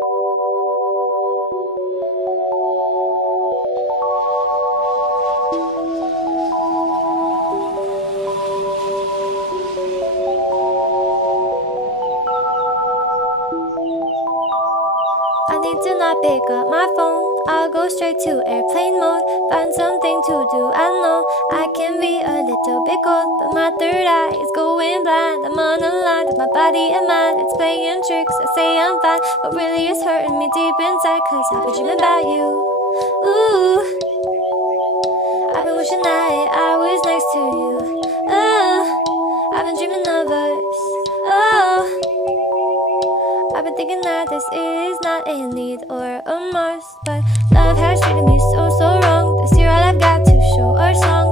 I need to not pick up my phone. I'll go straight to airplane mode. Find something to do. I know I can be a little bit cold, but my third eye is going blind. I'm on a line with my body and mind. It's playing tricks. I say I'm fine, but really it's hurting me deep inside. Cause I've been dreaming about you. Ooh, I've been wishing that I was next to you. Oh, I've been dreaming of us. Oh, I've been thinking that this is not a need or a must, but love has treated me so wrong. This year all I've got to show are songs.